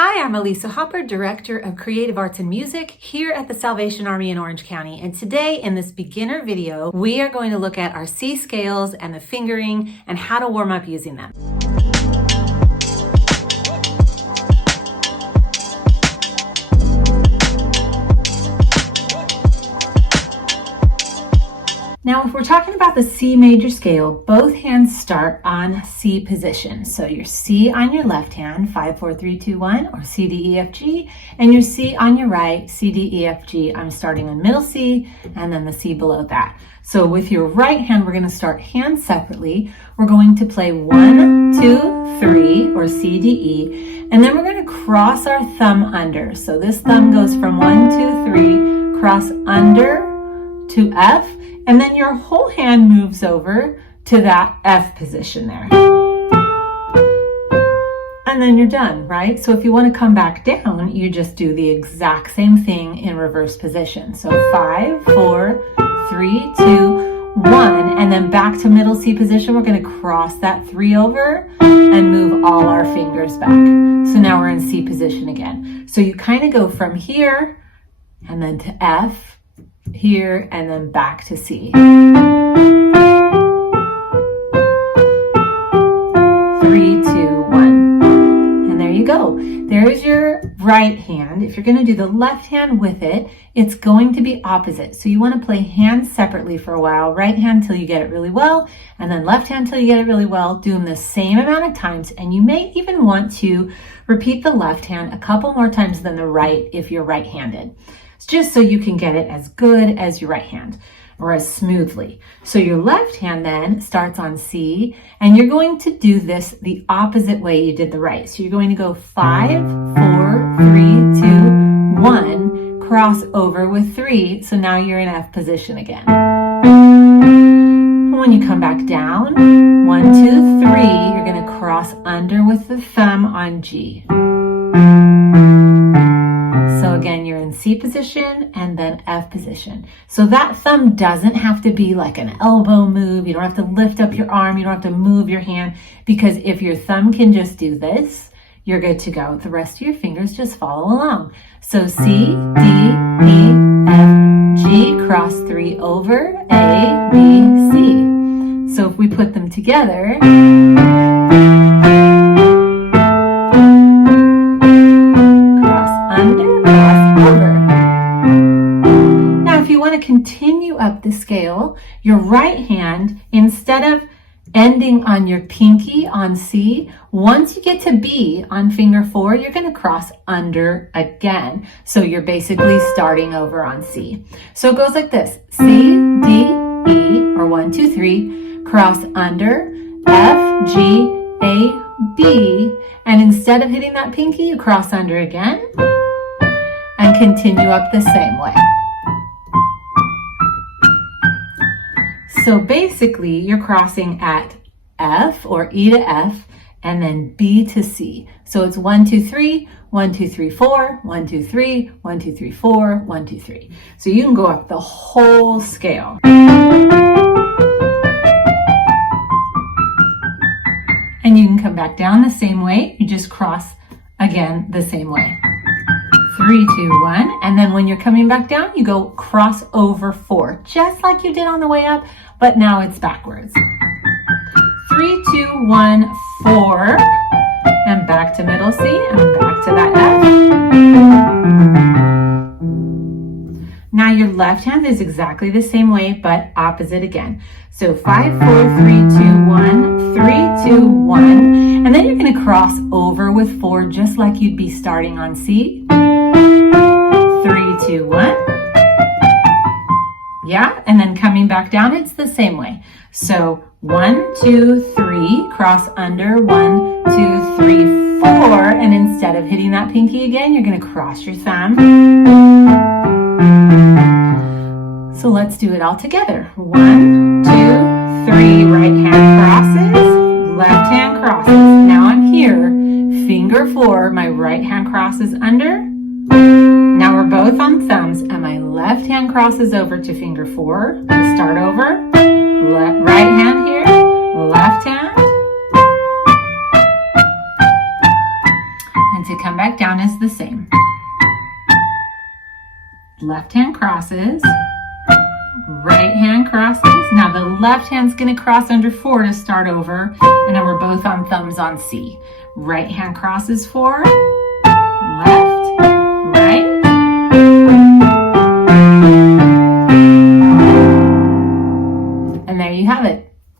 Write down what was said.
Hi, I'm Alisa Hopper, Director of Creative Arts and Music here at the Salvation Army in Orange County. And today in this beginner video, we are going to look at our C scales and the fingering and how to warm up using them. Now, if we're talking about the C major scale, both hands start on C position. So your C on your left hand, 5, 4, 3, 2, 1, or C, D, E, F, G, and your C on your right, C, D, E, F, G. I'm starting on middle C and then the C below that. So with your right hand, we're going to start hands separately. We're going to play 1, 2, 3, or C, D, E, and then we're going to cross our thumb under. So this thumb goes from 1, 2, 3, cross under to F, and then your whole hand moves over to that F position there. And then you're done, right? So if you want to come back down, you just do the exact same thing in reverse position. So 5, 4, 3, 2, 1, and then back to middle C position. We're going to cross that 3 over and move all our fingers back. So now we're in C position again. So you kind of go from here and then to F, here, and then back to C. 3, 2, 1. And there you go. There's your right hand. If you're going to do the left hand with it, it's going to be opposite. So you want to play hands separately for a while. Right hand till you get it really well, and then left hand till you get it really well. Do them the same amount of times, and you may even want to repeat the left hand a couple more times than the right if you're right-handed. It's just so you can get it as good as your right hand, or as smoothly. So your left hand then starts on C, and you're going to do this the opposite way you did the right. So you're going to go 5, 4, 3, 2, 1, cross over with 3. So now you're in F position again. When you come back down, 1, 2, 3, you're going to cross under with the thumb on G. So again, you're in C position and then F position. So that thumb doesn't have to be like an elbow move. You don't have to lift up your arm. You don't have to move your hand, because if your thumb can just do this, you're good to go. The rest of your fingers just follow along. So C, D, E, F, G, cross 3 over, A, B, C. So if we put them together, continue up the scale, your right hand, instead of ending on your pinky on C, once you get to B on finger 4, you're going to cross under again. So you're basically starting over on C. So it goes like this: C, D, E, or 1, 2, 3, cross under, F, G, A, B, and instead of hitting that pinky, you cross under again and continue up the same way. So basically, you're crossing at F or E to F and then B to C. So it's 1, 2, 3, 1, 2, 3, 4, 1, 2, 3, 1, 2, 3, 4, 1, 2, 3. So you can go up the whole scale. And you can come back down the same way. You just cross again the same way. 3, 2, 1, and then when you're coming back down, you go cross over 4, just like you did on the way up, but now it's backwards. 3, 2, 1, 4, and back to middle C, and back to that F. Now your left hand is exactly the same way, but opposite again. So 5, 4, 3, 2, 1, 3, 2, 1, and then you're going to cross over with 4, just like you'd be starting on C. 3, 2, 1. Yeah, and then coming back down, it's the same way. So 1, 2, 3, cross under, 1, 2, 3, 4, and instead of hitting that pinky again, you're going to cross your thumb. So let's do it all together. 1, 2, 3, right hand crosses, left hand crosses. Now I'm here, finger 4, my right hand crosses under. Now we're both on thumbs, and my left hand crosses over to finger 4 to start over. Right hand here, left hand. And to come back down is the same. Left hand crosses, right hand crosses. Now the left hand's going to cross under 4 to start over, and then we're both on thumbs on C. Right hand crosses 4, left,